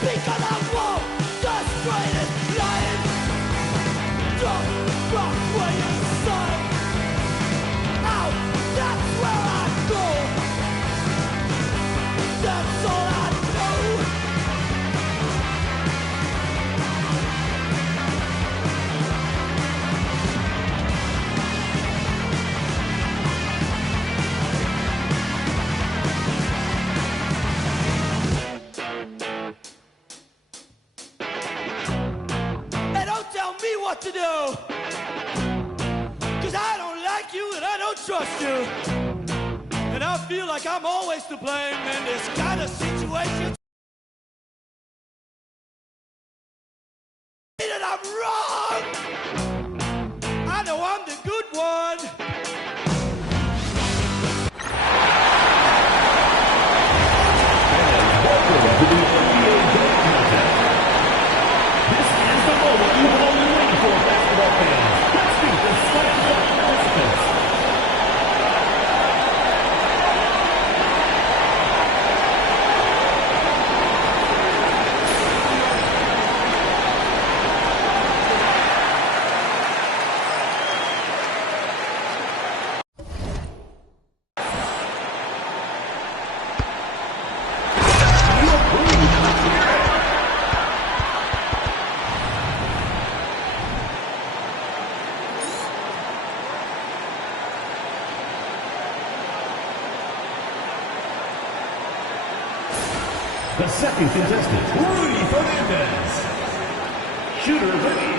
because I won't destroy this life. Don't rock where you son. Out, that's where I go. That's all I know. What to do, 'cause I don't like you and I don't trust you, and I feel like I'm always to blame in this kind of situation. And I'm wrong. I know I'm the good one. Welcome to the NBA Dunk Contest. This is the moment you've all been waiting for, basketball fans. Let's meet the selection of participants. The second contestant, Venez. Shooter ready.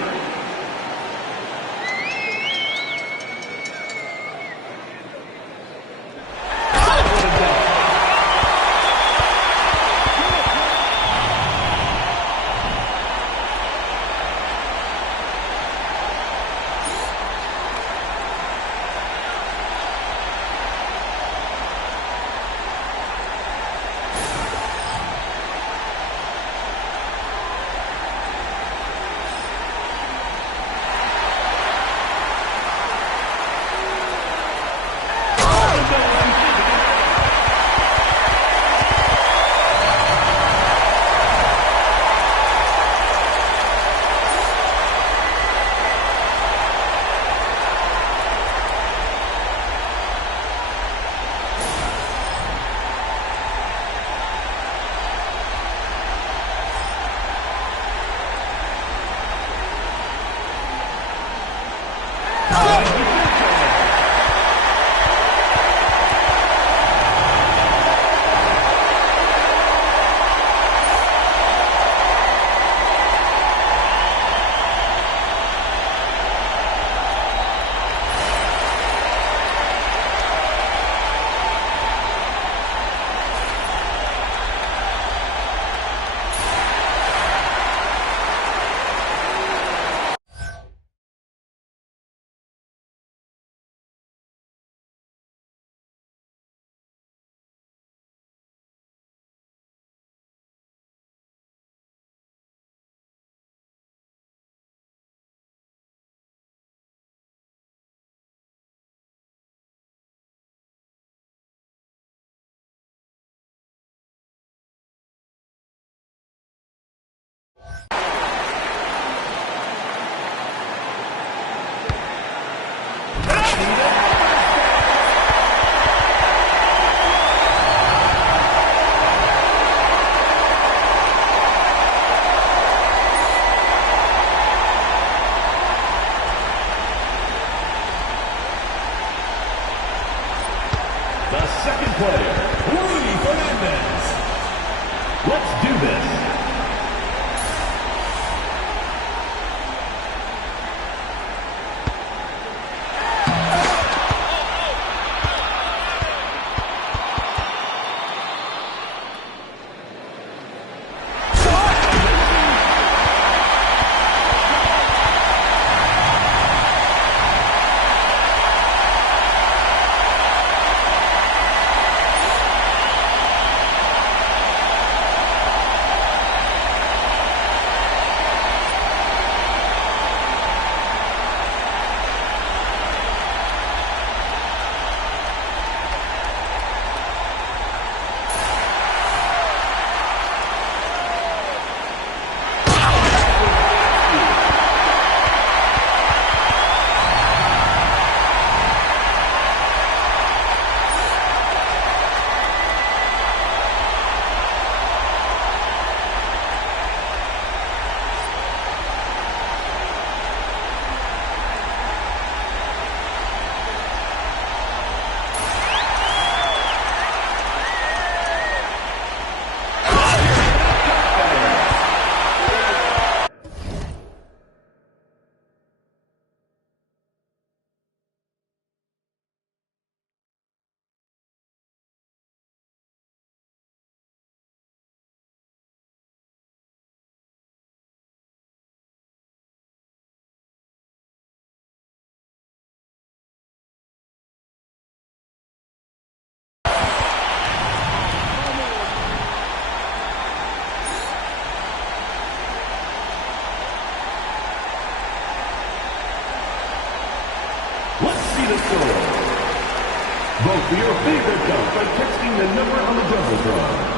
Vote for your favorite dunk by texting the number on the Jumbotron.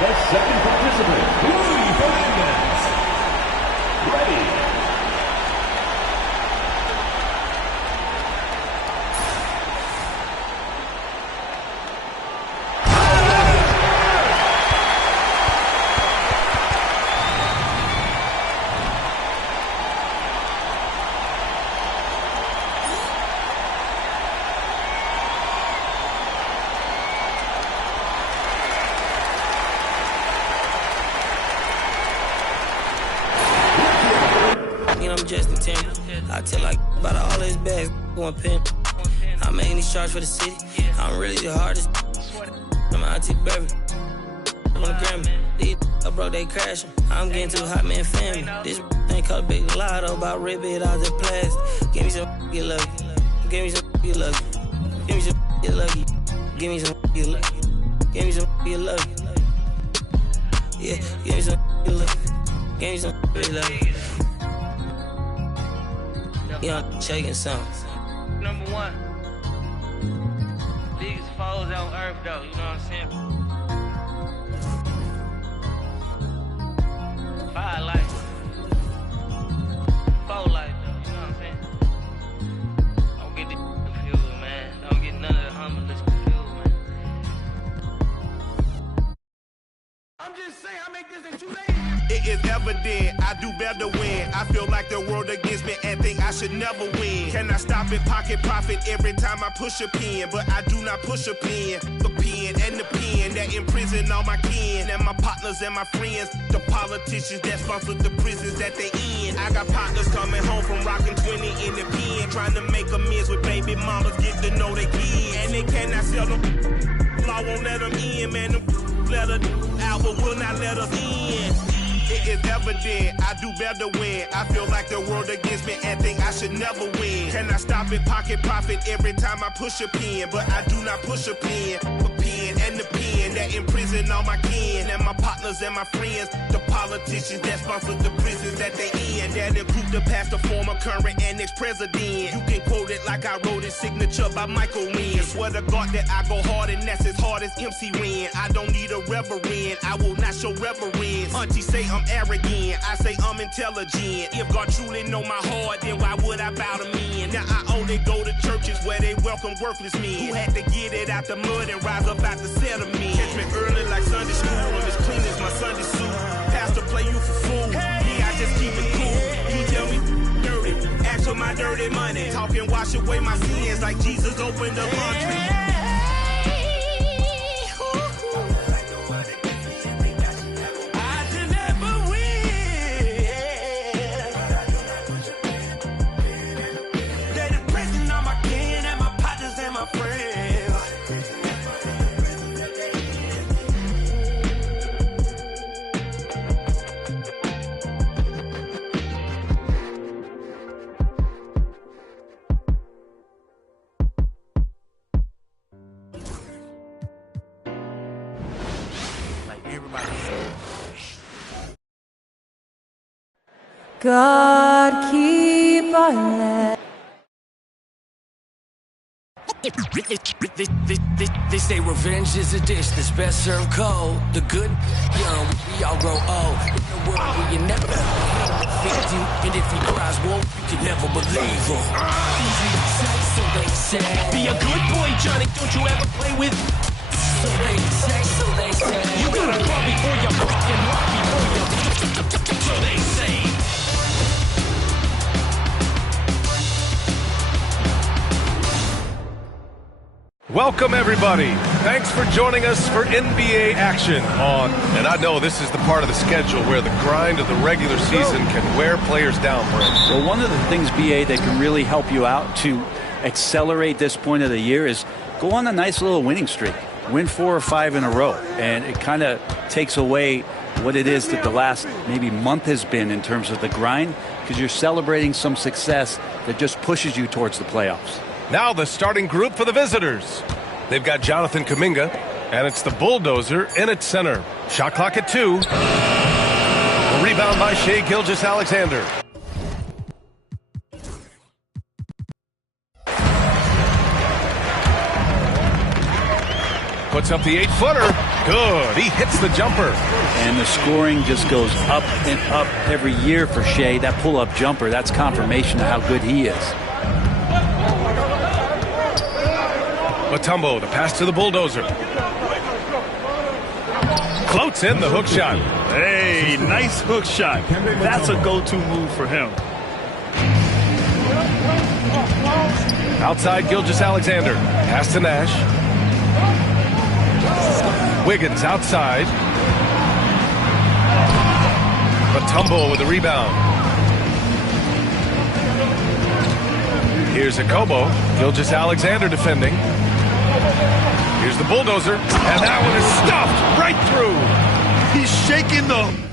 The second participant, Venez. Ready. I'm Justin Timber. I tell like about all his bags going pin. I'm making these charts for the city. I'm really the hardest. I'm auntie baby. I'm on the Grammy. These I broke, they crashing. I'm getting too hot, man, family. This thing called Big Lotto about red bit out the plastic. Give me some get lucky. Give me some get lucky. Give me some get lucky. Give me some get lucky. Give me some get lucky. Yeah, give me some get lucky. Give me some get lucky. Young shaking something. Number one, biggest foes on earth, though. You know what I'm saying? Five life, four life, though. You know what I'm saying? Don't get this confused, man. Don't get none of the humblest confused, man. I'm just saying, I make this in 2 days. It is evident I do better when I feel like the world against me and think I should never win. Can I stop and pocket profit every time I push a pen? But I do not push a pen. The pen and the pen that imprison all my kin and my partners and my friends. The politicians that sponsor the prisons that they in. I got partners coming home from rocking 20 in the pen, trying to make amends with baby mamas, get to know they kids. And they cannot sell them. Law won't let them in, man. Them let us out, but will not let us in. It is evident I do better when I feel like the world against me and think I should never win. Can I stop and pocket profit every time I push a pen? But I do not push a pen. The pen and the pen that imprison all my kin and my partners and my friends. The politicians that sponsor the prisons that they in. That include the past, the former, current, and ex-president. You can quote it like I wrote it, signature by Michael Wynn. Swear to God that I go hard and that's as hard as MC Ren. I don't need a reverend, I will not show reverence. Auntie say I'm arrogant, I say I'm intelligent. If God truly know my heart, then why would I bow to men? Now I only go to churches where they welcome worthless men who had to get it out the mud and rise up out the settlement. Catch me early like Sunday school, I'm as clean as my Sunday suit. Pastor play you for fool, yeah, I just keep it cool. He tell me dirty, ask for my dirty money. Talking wash away my sins like Jesus opened the laundry. God keep our land. They say revenge is a dish that's best served cold. The good, young, we all grow old. In a world where you never feed you, and if he cries wolf, you can never believe him. Easy to say, so they say. Be a good boy, Johnny. Don't you ever play with? So they say, so they say. You gotta crawl before you fucking walk before you. So they say. Welcome, everybody. Thanks for joining us for NBA action on, and I know this is the part of the schedule where the grind of the regular season can wear players down, Brent. Well, one of the things, BA, that can really help you out to accelerate this point of the year is go on a nice little winning streak. win 4 or 5 in a row. And it kind of takes away what it is that the last maybe month has been in terms of the grind, because you're celebrating some success that just pushes you towards the playoffs. Now the starting group for the visitors. They've got Jonathan Kuminga, and it's the Bulldozer in its center. Shot clock at 2. A rebound by Shai Gilgeous-Alexander. Puts up the 8-footer. Good. He hits the jumper. And the scoring just goes up and up every year for Shai. That pull-up jumper, that's confirmation of how good he is. Mutombo, the pass to the Bulldozer. Floats in the hook shot. Hey, nice hook shot. That's a go-to move for him. Outside Gilgeous-Alexander. Pass to Nash. Wiggins outside. Mutombo with the rebound. Here's Akobo. Gilgeous-Alexander defending. Here's the Bulldozer. And that one is stuffed right through. He's shaking the...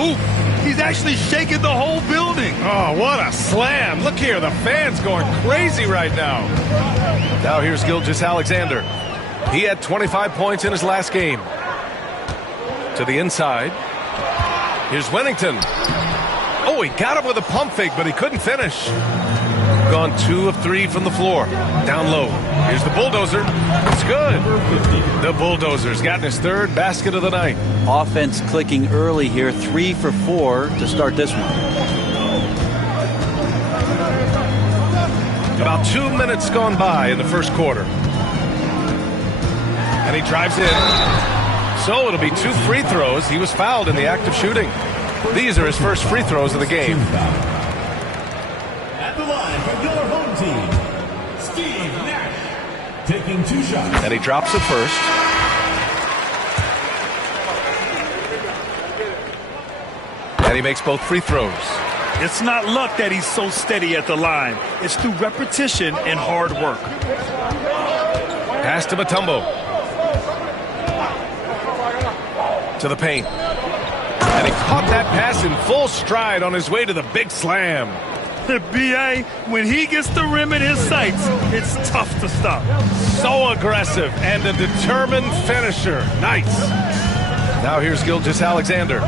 Ooh, he's actually shaking the whole building. Oh, what a slam. Look here, the fans going crazy right now. Now here's Gilgeous-Alexander. He had 25 points in his last game. To the inside. Here's Wennington. Oh, he got him with a pump fake, but he couldn't finish. Gone 2 of 3 from the floor. Down low. Here's the Bulldozer. It's good. The Bulldozer's gotten his 3rd basket of the night. Offense clicking early here. 3 for 4 to start this one. About 2 minutes gone by in the first quarter. And he drives in. So it'll be 2 free throws. He was fouled in the act of shooting. These are his first free throws of the game. At the line for your home team, Steve Nash, taking 2 shots. And he drops it first. And he makes both free throws. It's not luck that he's so steady at the line. It's through repetition and hard work. Pass to Mutombo. To the paint. And he caught that pass in full stride on his way to the big slam. B.A., when he gets the rim in his sights, it's tough to stop. So aggressive and a determined finisher. Nice. Now here's Gilgeous-Alexander.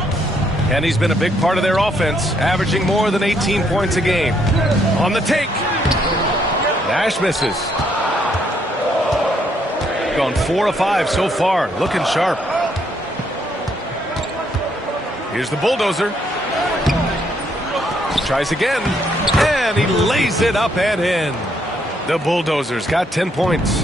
And he's been a big part of their offense, averaging more than 18 points a game. On the take. Nash misses. Gone 4 of 5 so far. Looking sharp. Here's the Bulldozer. Tries again. And he lays it up and in. The Bulldozer's got 10 points.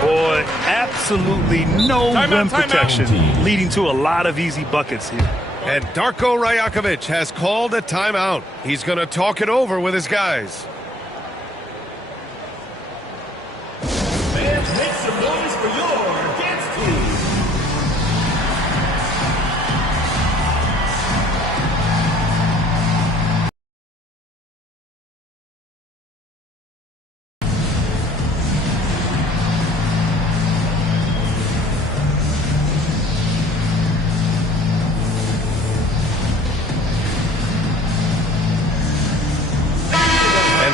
Boy, absolutely no rim protection, leading to a lot of easy buckets here. And Darko Rajakovic has called a timeout. He's going to talk it over with his guys. Fans, make some noise for your dance team.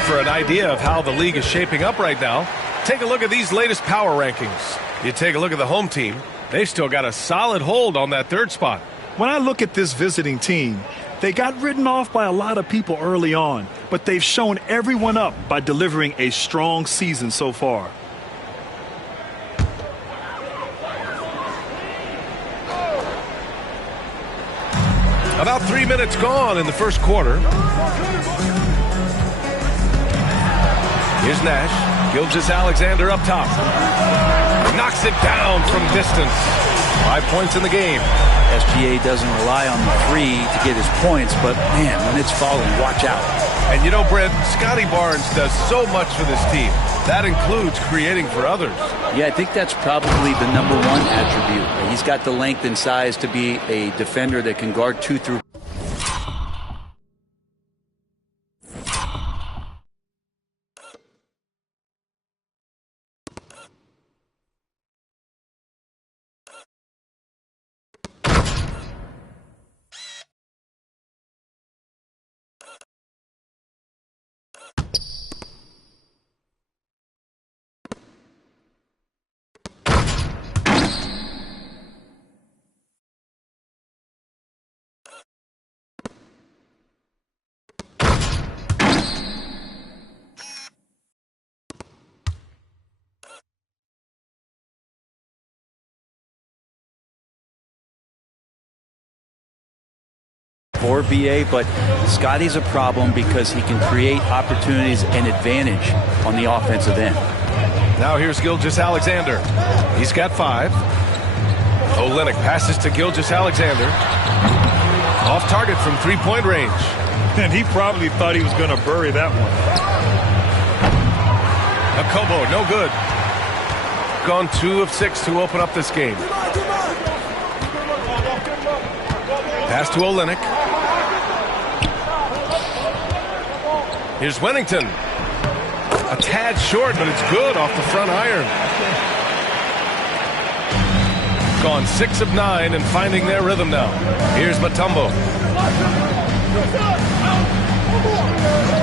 For an idea of how the league is shaping up right now, take a look at these latest power rankings. You take a look at the home team, they've still got a solid hold on that 3rd spot. When I look at this visiting team, they got written off by a lot of people early on, but they've shown everyone up by delivering a strong season so far. About 3 minutes gone in the first quarter. Here's Nash. Gilgeous-Alexander up top. Knocks it down from distance. 5 points in the game. SGA doesn't rely on the three to get his points, but man, when it's falling, watch out. And you know, Brent, Scotty Barnes does so much for this team. That includes creating for others. Yeah, I think that's probably the number one attribute. He's got the length and size to be a defender that can guard 2 through. For BA, but Scotty's a problem because he can create opportunities and advantage on the offensive end. Now here's Gilgeous-Alexander. He's got 5. Olynyk passes to Gilgeous-Alexander. Off target from 3-point range. And he probably thought he was going to bury that one. Okobo, no good. Gone 2 of 6 to open up this game. Pass to Olynyk. Here's Wennington. A tad short, but it's good off the front iron. Gone 6 of 9 and finding their rhythm now. Here's Mutombo.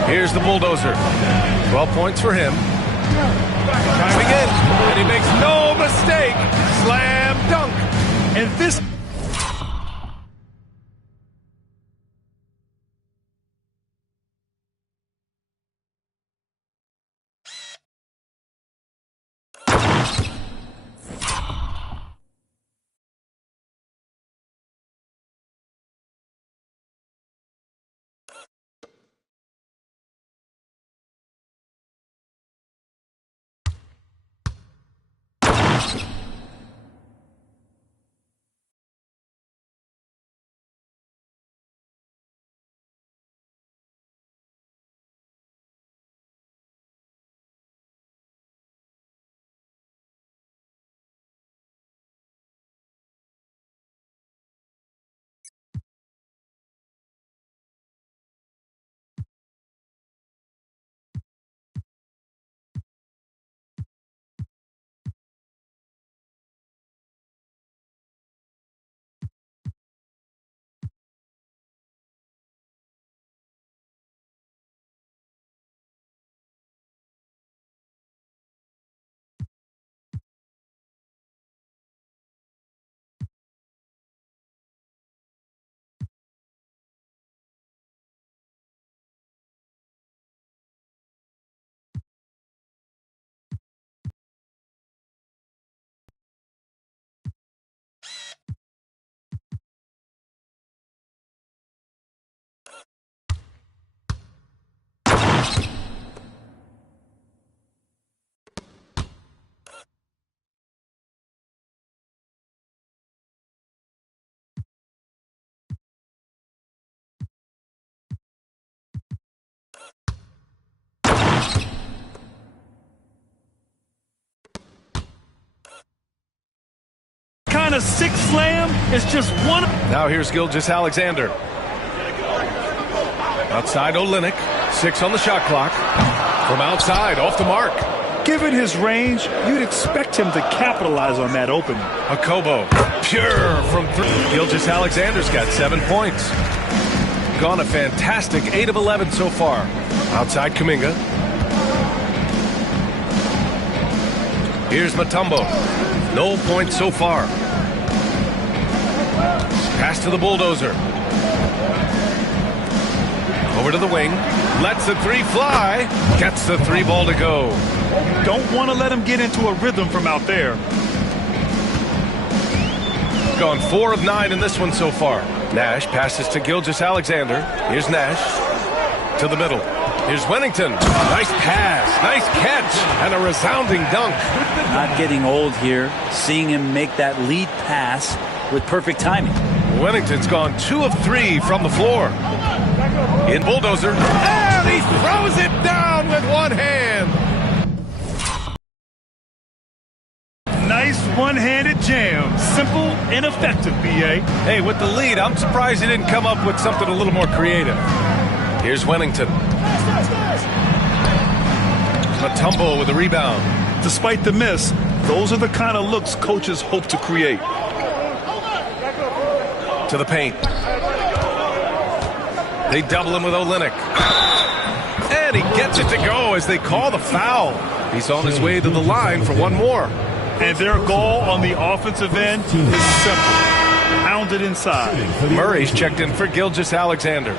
Here's the bulldozer. 12 points for him. Driving in, and he makes no mistake. Slam dunk. And this... kind of 6 slam is just one. Now here's Gilgeous-Alexander. Outside Olynyk. 6 on the shot clock. From outside, off the mark. Given his range, you'd expect him to capitalize on that opening. Okobo, pure from 3. Gilgeous-Alexander's got 7 points. Gone a fantastic 8 of 11 so far. Outside Kuminga. Here's Mutombo. No points so far. Pass to the bulldozer. Over to the wing. Lets the 3 fly. Gets the 3 ball to go. Don't want to let him get into a rhythm from out there. Gone 4 of 9 in this one so far. Nash passes to Gilgeous-Alexander. Here's Nash. To the middle. Here's Wennington. Nice pass. Nice catch. And a resounding dunk. Not getting old here. Seeing him make that lead pass with perfect timing. Wennington's gone 2 of 3 from the floor. In bulldozer, and he throws it down with one hand. Nice one-handed jam. Simple and effective, B.A. Hey, with the lead, I'm surprised he didn't come up with something a little more creative. Here's Wennington. Matumbo with the rebound. Despite the miss, those are the kind of looks coaches hope to create. To the paint. They double him with Olynyk. And he gets it to go as they call the foul. He's on his way to the line for one more. And their goal on the offensive end is simple. Pound it inside. Murray's checked in for Gilgeous-Alexander.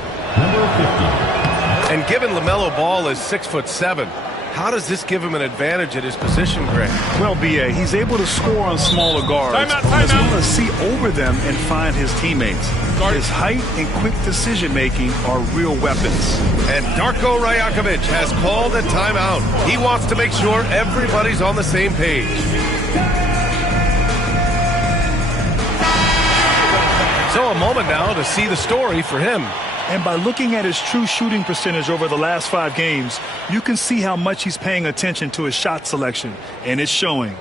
And given LaMelo Ball is 6'7", how does this give him an advantage at his position, Greg? Well, B.A., he's able to score on smaller guards as well as see over them and find his teammates. His height and quick decision-making are real weapons. And Darko Rajakovic has called a timeout. He wants to make sure everybody's on the same page. So a moment now to see the story for him. And by looking at his true shooting percentage over the last 5 games, you can see how much he's paying attention to his shot selection, and it's showing.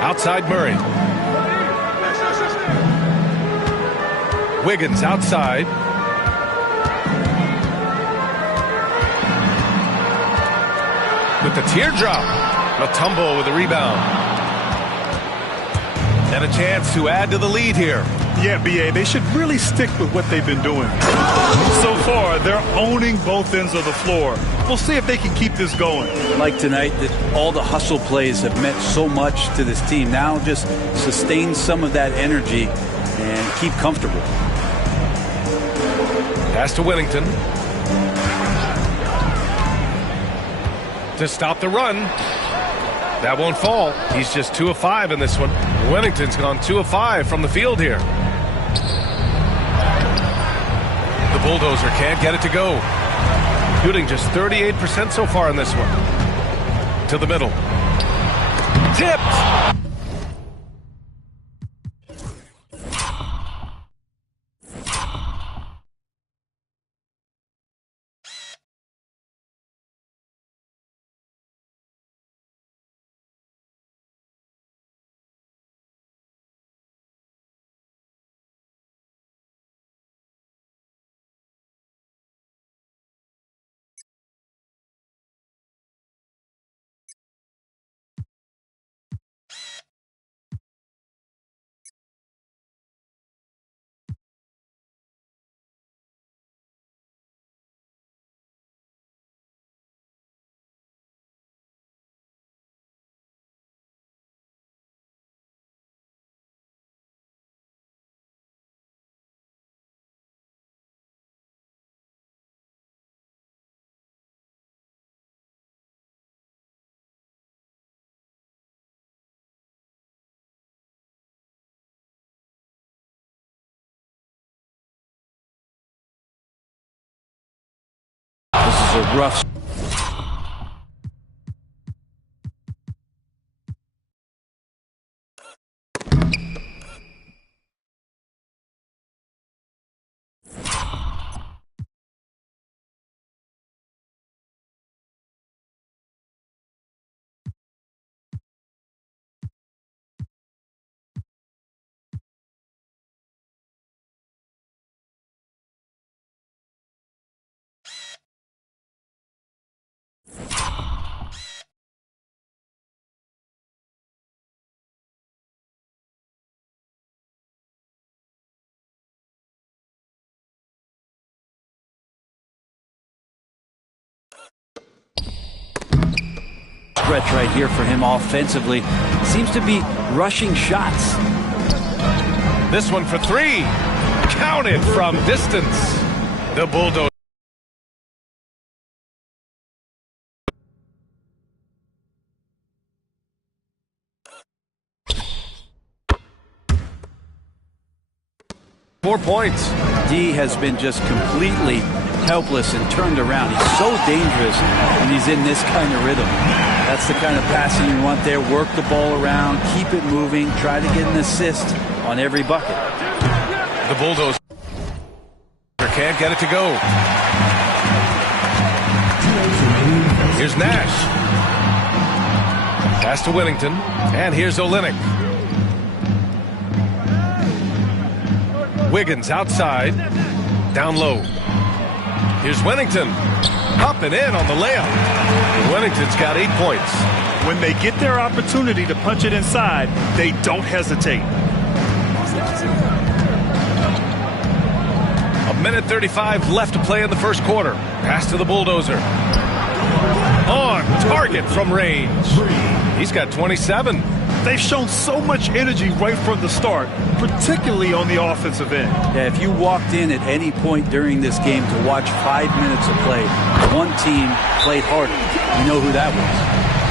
Outside Murray. Wiggins outside. With the teardrop. Matumbo with the rebound. And a chance to add to the lead here. Yeah, B.A., they should really stick with what they've been doing. So far, they're owning both ends of the floor. We'll see if they can keep this going. Like tonight, that all the hustle plays have meant so much to this team. Now just sustain some of that energy and keep comfortable. Pass to Wennington. To stop the run. That won't fall. He's just 2 of 5 in this one. Wennington's gone 2 of 5 from the field here. The bulldozer can't get it to go. Shooting just 38% so far in this one. To the middle. Tipped! This is a rough. Stretch right here for him offensively. Seems to be rushing shots. This one for 3. Counted from distance. The bulldozer. 4 points. D has been just completely helpless and turned around. He's so dangerous when he's in this kind of rhythm. That's the kind of passing you want there. Work the ball around, keep it moving, try to get an assist on every bucket. The Bulldozer can't get it to go. Here's Nash. Pass to Whittington. And here's Olynyk. Wiggins outside. Down low. Here's Whittington. Up and in on the layup. Whittington's got 8 points. When they get their opportunity to punch it inside, they don't hesitate. 1:35 left to play in the first quarter. Pass to the Bulldozer. On target from range. He's got 27. They've shown so much energy right from the start, particularly on the offensive end. Yeah, if you walked in at any point during this game to watch 5 minutes of play, one team played harder. You know who that was.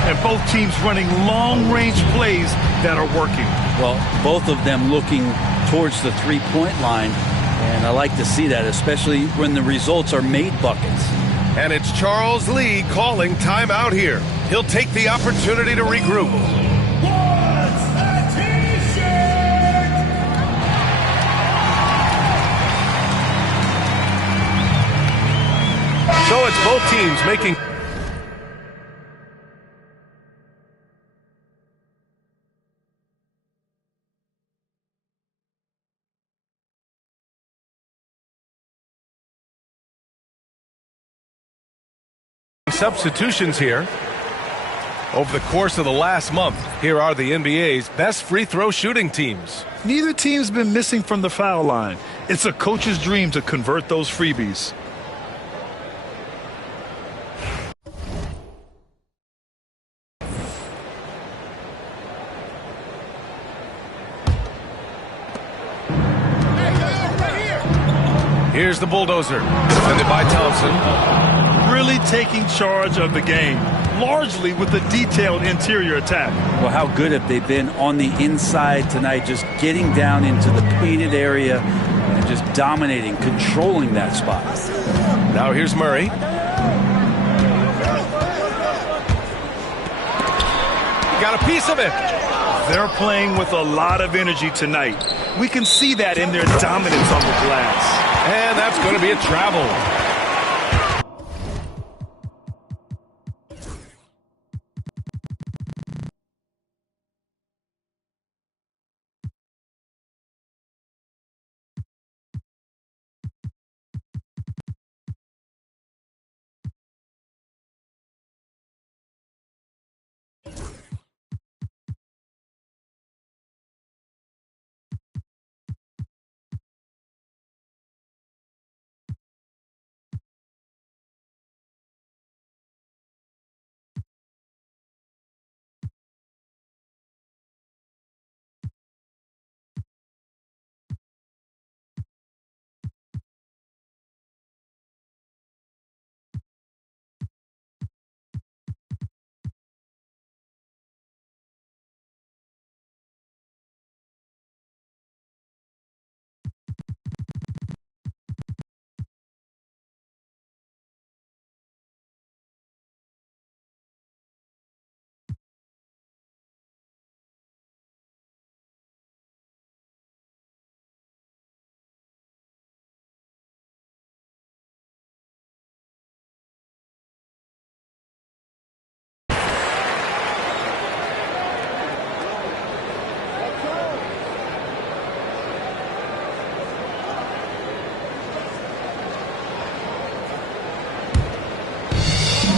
And both teams running long-range plays that are working. Well, both of them looking towards the three-point line, and I like to see that, especially when the results are made buckets. And it's Charles Lee calling timeout here. He'll take the opportunity to regroup. So it's both teams making... substitutions here. Over the course of the last month, here are the NBA's best free throw shooting teams. Neither team's been missing from the foul line. It's a coach's dream to convert those freebies. Here's the Bulldozer, defended by Thompson. Really taking charge of the game, largely with a detailed interior attack. Well, how good have they been on the inside tonight, just getting down into the painted area and just dominating, controlling that spot. Now here's Murray. Got a piece of it. They're playing with a lot of energy tonight. We can see that in their dominance on the glass. And that's going to be a travel.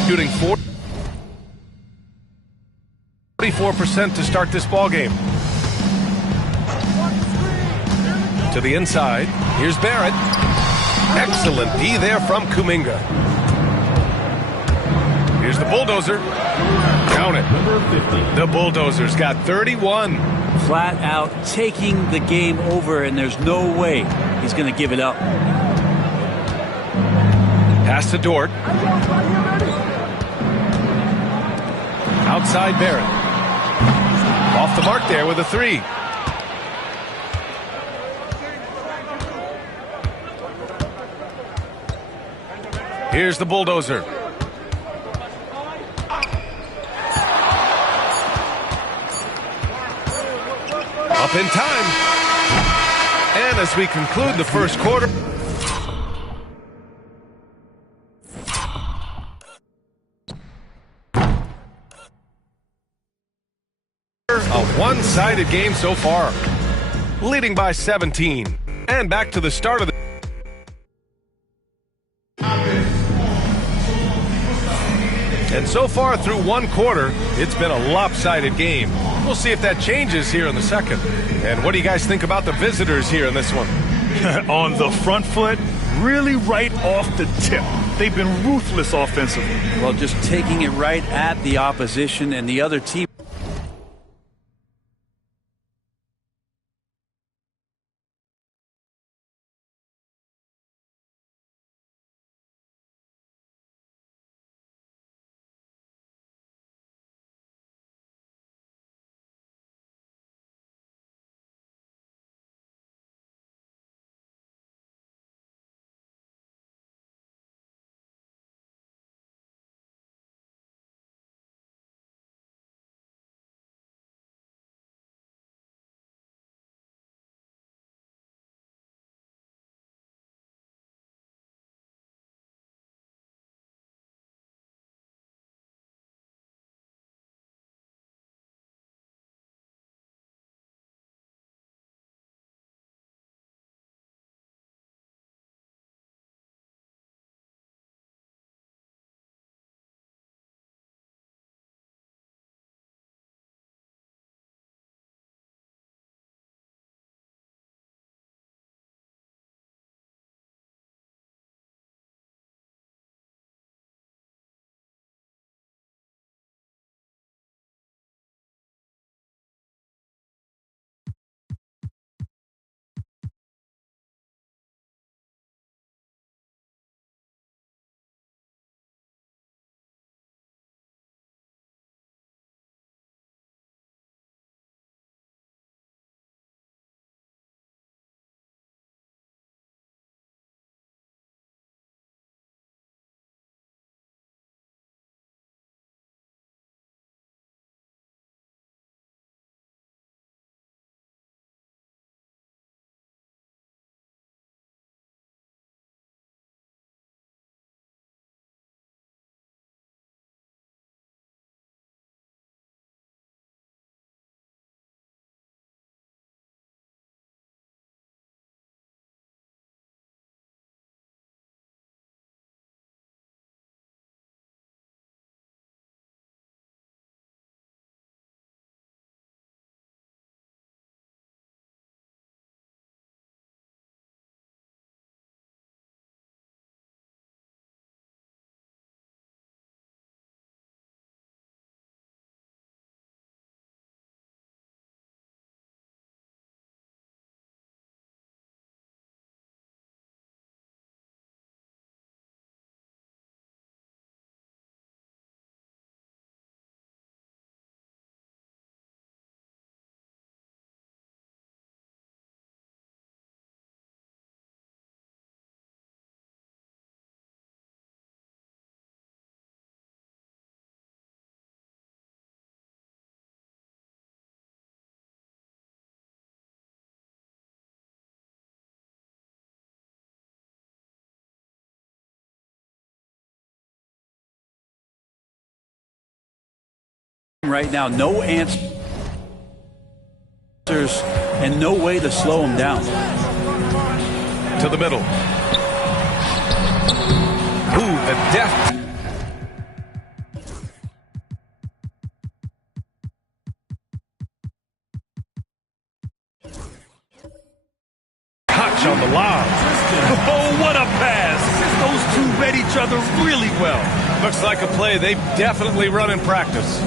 Shooting 44% to start this ball game. To the inside. Here's Barrett. Excellent D there from Kuminga. Here's the Bulldozer. Count it. The Bulldozer's got 31. Flat out taking the game over, and there's no way he's going to give it up. Pass to Dort. Outside Barrett. Off the mark there with a three. Here's the bulldozer. Up in time. And as we conclude the first quarter, a one-sided game so far, leading by 17. And back to the start of the and so far through one quarter, it's been a lopsided game. We'll see if that changes here in the second. And what do you guys think about the visitors here in this one? On the front foot, really right off the tip. They've been ruthless offensively. Well, just taking it right at the opposition and the other team. Right now, no answers and no way to slow them down. To the middle. Ooh, the deft. Touch on the lob. Oh, what a pass. Those two read each other really well. Looks like a play they've definitely run in practice.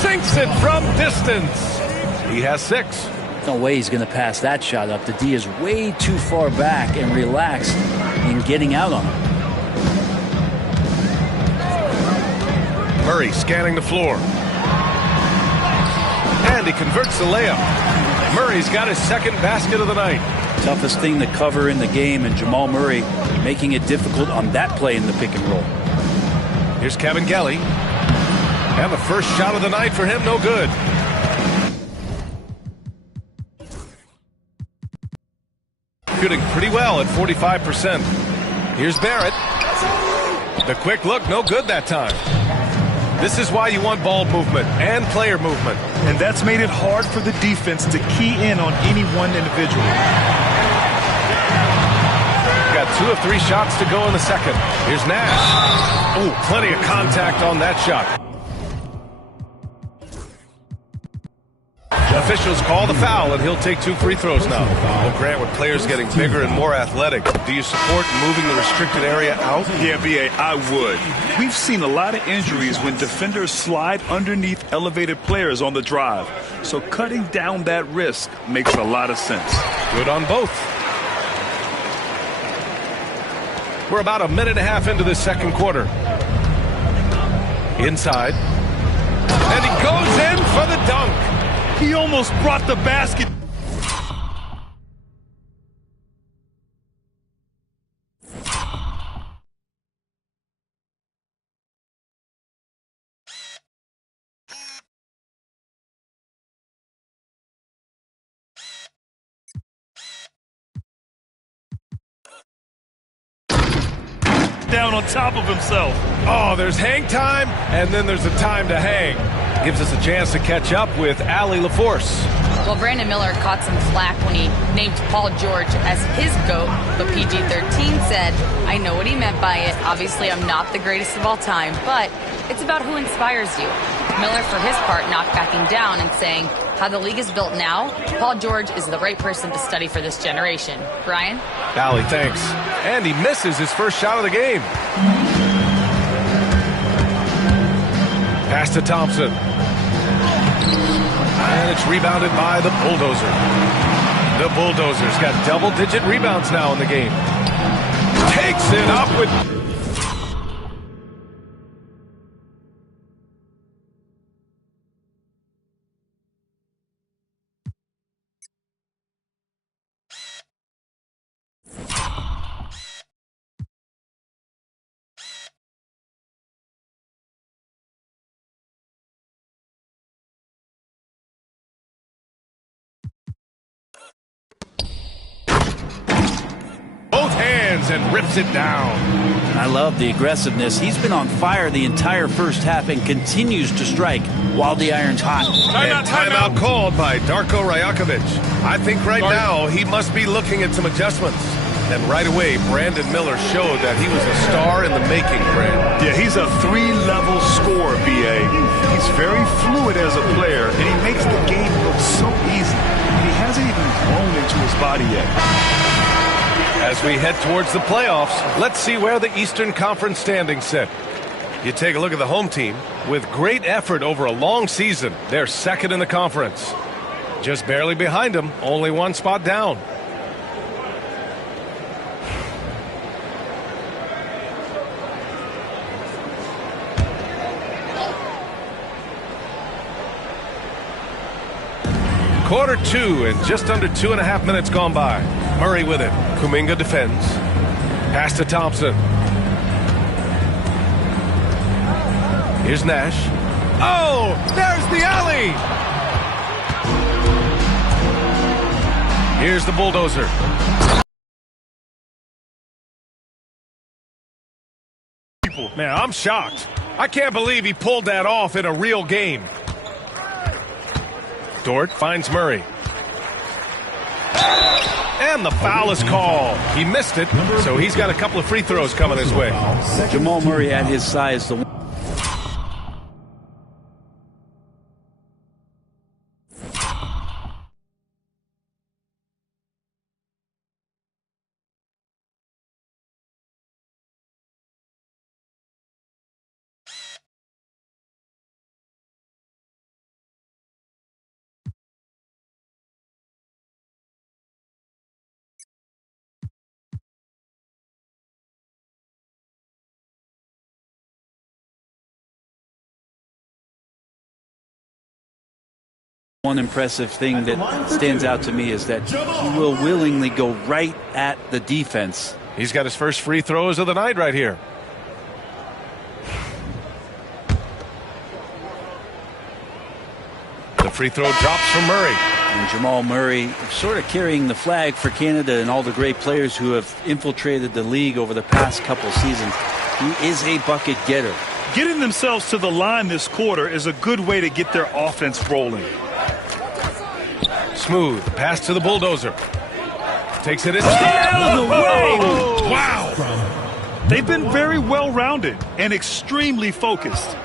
Sinks it from distance. He has 6. No way he's going to pass that shot up. The D is way too far back and relaxed in getting out on it. Murray scanning the floor. And he converts the layup. Murray's got his second basket of the night. Toughest thing to cover in the game, and Jamal Murray making it difficult on that play in the pick and roll. Here's Kevin Gelly. And the first shot of the night for him, no good. Shooting pretty well at 45%. Here's Barrett. The quick look, no good that time. This is why you want ball movement and player movement. And that's made it hard for the defense to key in on any one individual. Got 2 of 3 shots to go in the second. Here's Nash. Oh, plenty of contact on that shot. Officials call the foul, and he'll take 2 free throws now. Well, Grant, with players getting bigger and more athletic, do you support moving the restricted area out? Yeah, B.A., I would. We've seen a lot of injuries when defenders slide underneath elevated players on the drive. So cutting down that risk makes a lot of sense. Good on both. We're about a minute and a half into this second quarter. Inside. And he goes in for the dunk. He almost brought the basket. Down on top of himself. Oh, there's hang time, and then there's a time to hang. Gives us a chance to catch up with Allie LaForce. Well, Brandon Miller caught some flack when he named Paul George as his GOAT, but PG-13 said, I know what he meant by it. Obviously, I'm not the greatest of all time, but it's about who inspires you. Miller, for his part, not backing down and saying, how the league is built now, Paul George is the right person to study for this generation. Brian? Allie, thanks. And he misses his first shot of the game. Pass to Thompson. And it's rebounded by the Bulldozer. The Bulldozer's got double-digit rebounds now in the game. Takes it up with... and rips it down. I love the aggressiveness. He's been on fire the entire first half and continues to strike while the iron's hot. Timeout called by Darko Rajakovic. I think right now he must be looking at some adjustments. And right away, Brandon Miller showed that he was a star in the making, Brand. Yeah, he's a 3-level scorer, B.A. He's very fluid as a player, and he makes the game look so easy. He hasn't even grown into his body yet. As we head towards the playoffs, let's see where the Eastern Conference standings sit. You take a look at the home team. With great effort over a long season, they're second in the conference. Just barely behind them, only 1 spot down. Quarter 2 and just under 2.5 minutes gone by. Murray with it. Kuminga defends. Pass to Thompson. Here's Nash. Oh, there's the alley. Here's the Bulldozer. Man, I'm shocked. I can't believe he pulled that off in a real game. Dort finds Murray. And the foul is called. He missed it, so he's got a couple of free throws coming his way. Jamal Murray at his size, the One impressive thing that stands out to me is that he will willingly go right at the defense. He's got his first free throws of the night right here. The free throw drops from Murray. And Jamal Murray sort of carrying the flag for Canada and all the great players who have infiltrated the league over the past couple seasons. He is a bucket getter. Getting themselves to the line this quarter is a good way to get their offense rolling. Smooth pass to the bulldozer. Takes it in. Out of the way! Wow! They've been very well-rounded and extremely focused.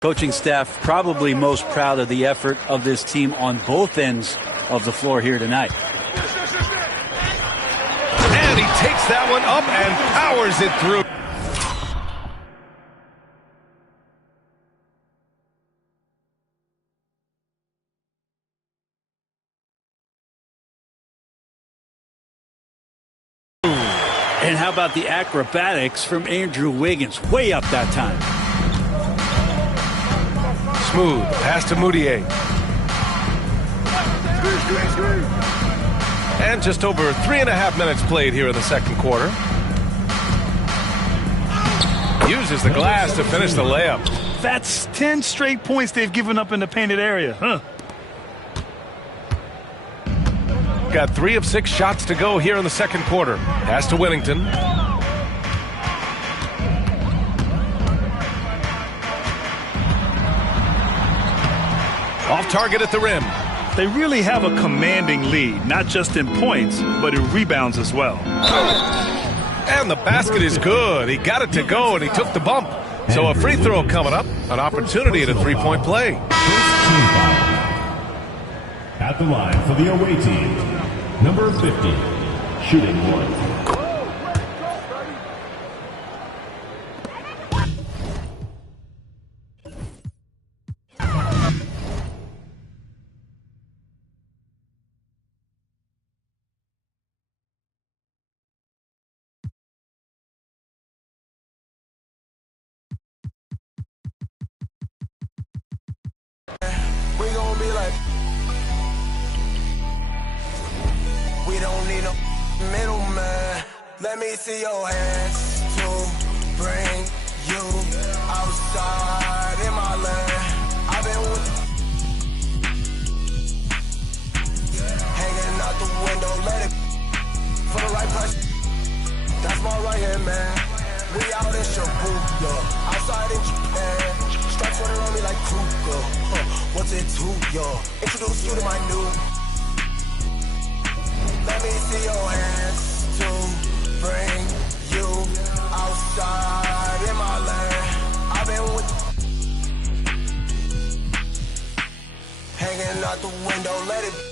Coaching staff probably most proud of the effort of this team on both ends of the floor here tonight. And he takes that one up and powers it through. And how about the acrobatics from Andrew Wiggins? Way up that time. Smooth pass to Moutier. And just over 3.5 minutes played here in the second quarter. Uses the glass to finish the layup. That's 10 straight points they've given up in the painted area. Got 3 of 6 shots to go here in the second quarter. Pass to Whittington. Off target at the rim. They really have a commanding lead, not just in points, but in rebounds as well. And the basket is good. He got it to go, and he took the bump. So a free throw coming up, an opportunity at a three-point play. At the line for the away team, number 50, shooting one. We gon' be like, we don't need no middleman. Let me see your hands to bring you outside in my land. I've been with hanging out the window, let it for the right price. That's my right hand man. We out in Shibuya, outside in Japan. Stripes running on me like Kruger. altitude, yo. Introduce you to my new. Let me see your hands to bring you outside in my land. I've been with hanging out the window, let it.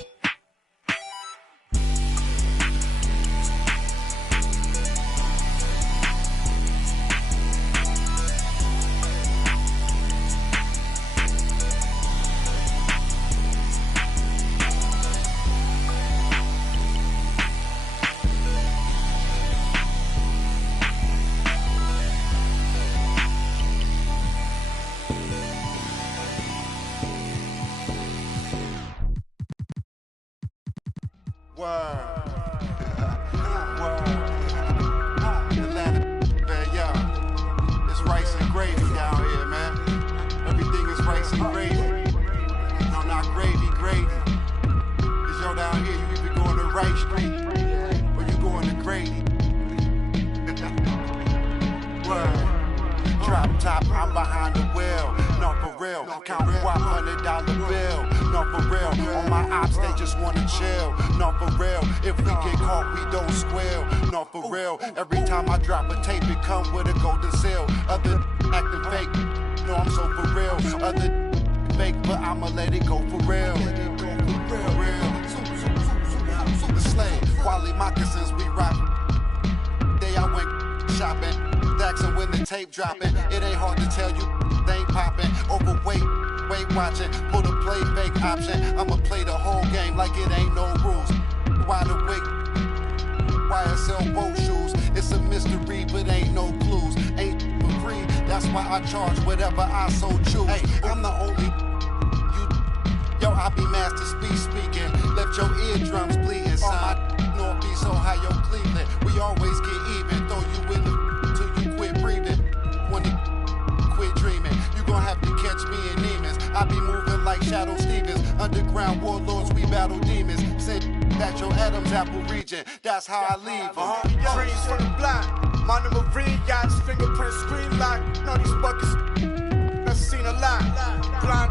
Dropping, it ain't hard to tell you they ain't popping. Overweight, weight watching, put a play fake option. I'ma play the whole game like it ain't no rules. Wide awake, YSL boat shoes. It's a mystery, but ain't no clues. Ain't for free, that's why I charge whatever I so choose. Hey, I'm the only you. Yo, I be master speaking. Left your eardrums bleeding. Son, North be so high, yo, Cleveland. We always get even. Throw you in the till you quit breathing. When you quit dreaming, you gon' have to catch me in demons. I be moving like Shadow Stevens. Underground warlords, we battle demons. Said that your Adam's apple region. That's how I leave them. Dreams from the block. My number yachts, fingerprint screen lock. Know these buckets, I've seen a lot. Blind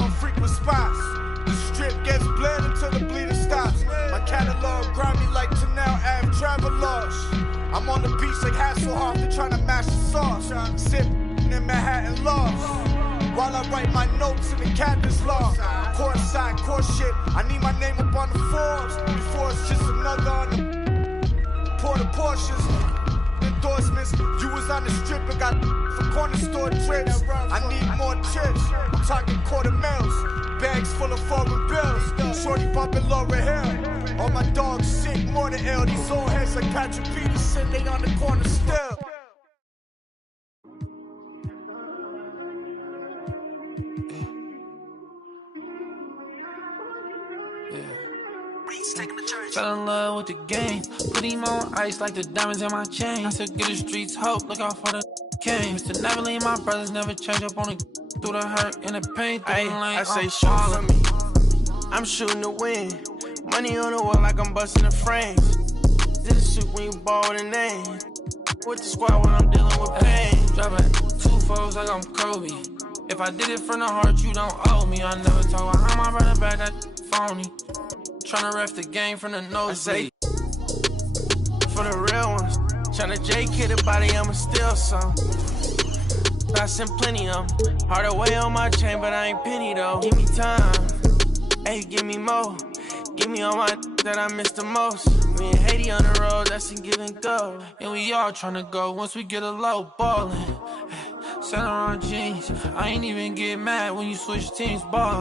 on frequent spots. The strip gets bled until the bleeding stops. My catalog grind me like Tanel Ave travelers. I'm on the beach like Hasselhoff, they're trying to mash the sauce. Sip in Manhattan lost. While I write my notes in the captain's log. Courtside, course shit, I need my name up on the Forbes. Before it's just another on the Porter Porsches. Endorsements, you was on the strip and got for corner store trips. I need more chips, I'm talking quarter mils. Bags full of foreign bills. Shorty bumping Laura Hill. All my dogs sick, more than ill. These old heads like Patrick Peterson, they on the corner still. Fell in love with the game. Put him on ice like the diamonds in my chain. I said, get the streets hope, look out for the came. Used to never leave my brothers, never change up on the through the hurt and the pain. I say shoot for me, I'm shooting to win. Money on the wall like I'm busting the frames. Did a shoot when you ball with a name. With the squad when I'm dealing with pain. Dropping 2 foes like I'm Kobe. If I did it from the heart, you don't owe me. I never talk behind my brother back, that phony. Tryna ref the game from the nosebleed. For the real ones, tryna J-kid a body, I'ma steal some. I sent plenty of them. Hard away on my chain, but I ain't penny though. Give me time, hey, give me more. Give me all my that I miss the most. Me and Haiti on the road, that's in give and go. And we all tryna go once we get a low ballin'. Saint Laurent jeans, I ain't even get mad when you switch teams ball.